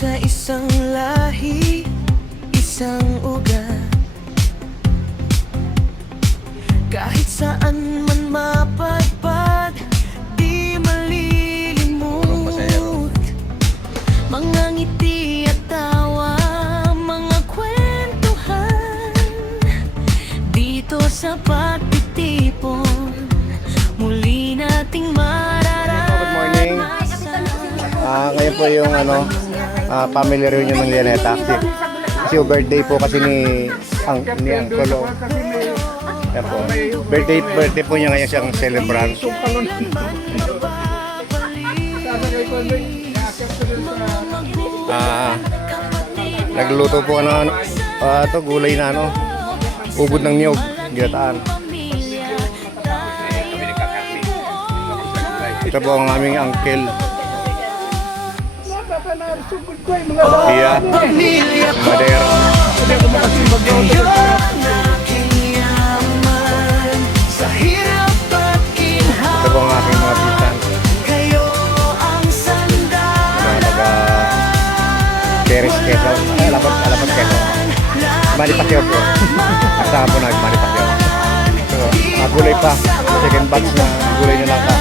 sa isang lahi, isang ugat. Kahit saan man mapadpad, di malilimot. Mga ngiti at tawa, mga kwentuhan, dito sa pagtitipon, muli nating mararanasan. Ngayon po yung family reunion ng Llaneta. Kasi yung birthday po kasi ni Uncle. Yan po. Birthday po niya ngayon siyang celebrant. Nagluluto po ito gulay na ubod ng niyog, ginataan. Ito po ang aming uncle. Iya, Madero. Ito po ang aking mga pinsan. Mga taga-Teres Quezon. Alapat Quezon. Manipakyaw po. Kasama po na Manipakyaw. So, gulay pa. Second batch na gulay na lang pa.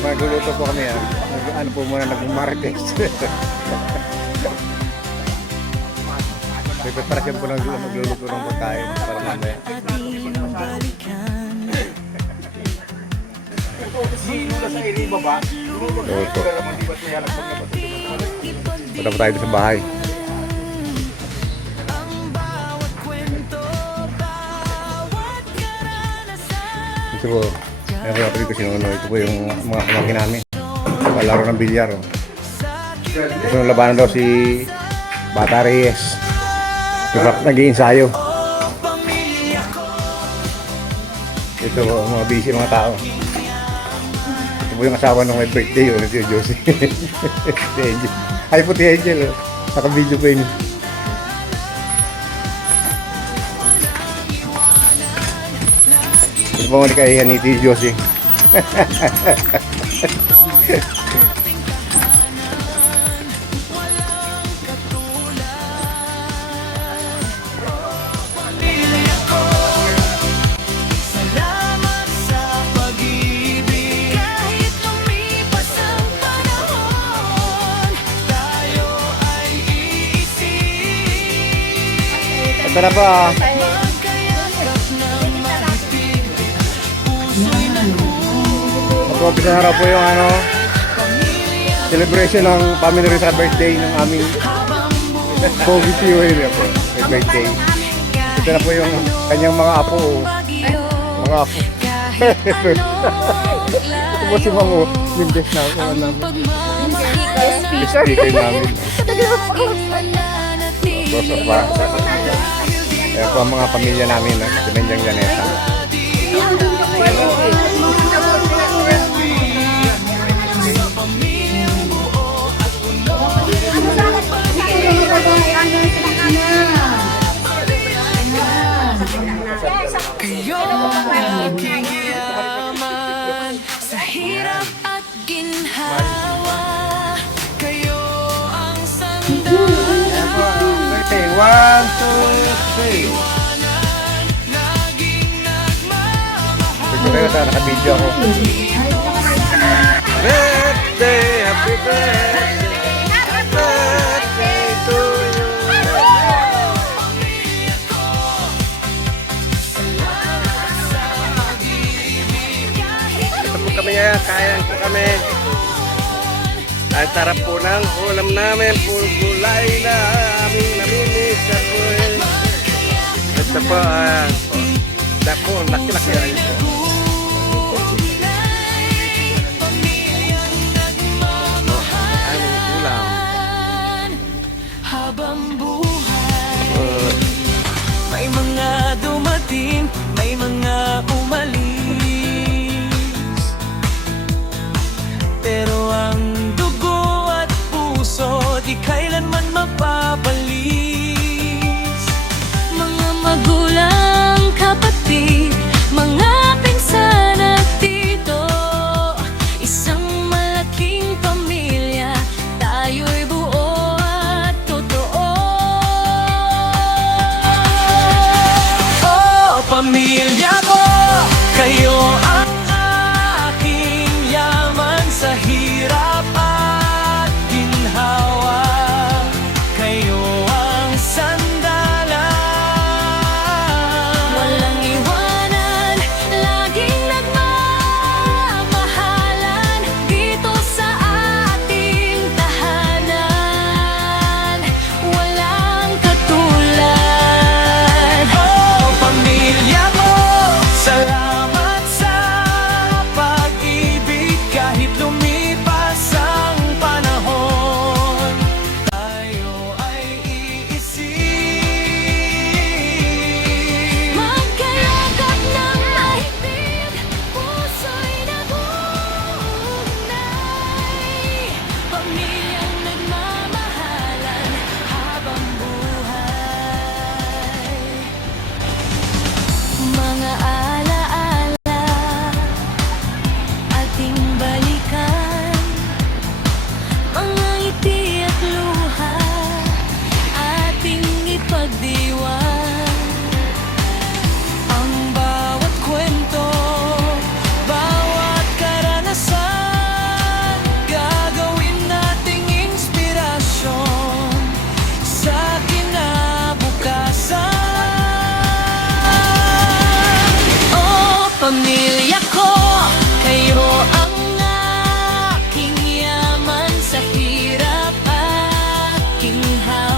Nagluluto po kami ano po muna nag-martes. May preparasyon po nagluluto ng pagkain para mamaya. Punta po tayo sa bahay. Ito po. Ayan po dito ito po yung mga pamangkin namin. Palaro ng bilyar. Ito yung labanan daw si Bata Reyes. Nag-iinsayo. Ito po mga busy mga tao. Ito po yung asawa ng may birthday yun. Si Josie. Si Angel. Ay po si Angel. Naka-video po yun. Ito po mga nikahihan ni Tio Josie. Ito na po. Mag-umpisa na raw po yung celebration ng family reunion birthday ng aming Kobe Tiway po. Birthday. Ito na po yung kanyang mga apo. Mga apo. Ito po si Mango. Yung best na ako namin. Speaker namin. Boss of ba? Ayan po ang mga pamilya namin. Si Benjang Llaneta. Sa hirap at ginhawa, kayo ang sandalan. Okay, 1, 2, 3. Ito kayo sa naka-video ako. Birthday, happy birthday. Birthday to you. Ito po kami kain po kami. Ang sarap po ng ulam namin, puro gulay na aming naminis ako. Ito po, dako, laki-laki na ito. Aming ulam. habang buhay. May mga dumating, may mga umalis, pero ang dugo at puso di kailanman mapapalis. Mga magulang, kapatid, mga pinsan at tito, isang malaking pamilya, tayo'y buo at totoo. Oh, pamilya ko, kayo ang aking yaman sa hirap at ginhawa. Kayo ang sandalan, walang iwanan, laging nagmamahalan dito sa ating tahanan. Walang katulad. Oh, pamilya ko, salamat sa pag-ibig. Kahit lumipas ang panahon, tayo ay iisip. Magkayakap ng mahigpit, puso'y nabuunay. Pamilyang nagmamahalan habang buhay. Mga alaala ating balikan, mga ngiti at luha ating ipagdiwan. Ang bawat kwento, bawat karanasan, gagawin nating inspirasyon sa kinabukasan. Oh, pamilya ko, kayo ang aking yaman sa hirap at ginhawa.